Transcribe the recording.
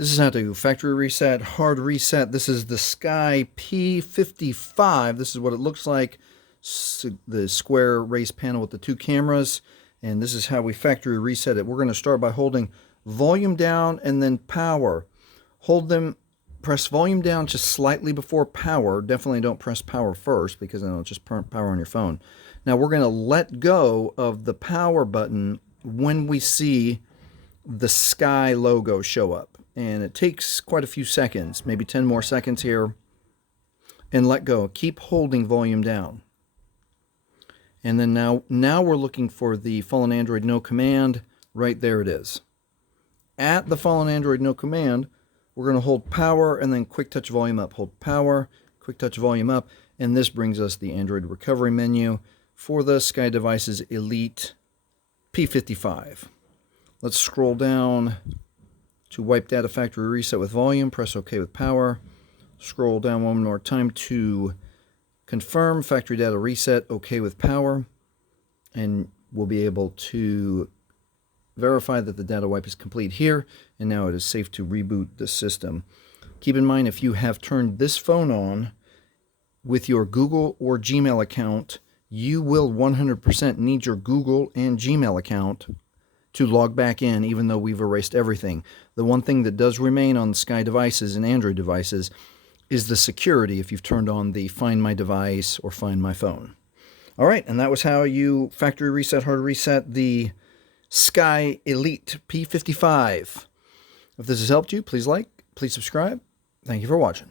This is how to factory reset, hard reset. This is the Sky P55. This is what it looks like. The square raised panel with the two cameras. And this is how we factory reset it. We're going to start by holding volume down and then power. Press volume down just slightly before power. Definitely don't press power first because then it'll just power on your phone. Now we're going to let go of the power button when we see the Sky logo show up. And it takes quite a few seconds, maybe 10 more seconds here. And let go. Keep holding volume down. And then now we're looking for the Fallen Android No Command. Right there it is. At the Fallen Android No Command, we're going to hold power and then quick touch volume up. Hold power, quick touch volume up, and this brings us the Android recovery menu for the Sky Devices Elite P55. Let's scroll down to wipe data factory reset with volume. Press OK with power. Scroll down one more time to confirm factory data reset. OK with power. And we'll be able to verify that the data wipe is complete here. And now it is safe to reboot the system. Keep in mind, if you have turned this phone on with your Google or Gmail account, you will 100% need your Google and Gmail account to log back in, even though we've erased everything. The one thing that does remain on Sky devices and Android devices is the security if you've turned on the Find My Device or Find My Phone. All right, and that was how you factory reset, hard reset the Sky Elite P55. If this has helped you, please like, please subscribe. Thank you for watching.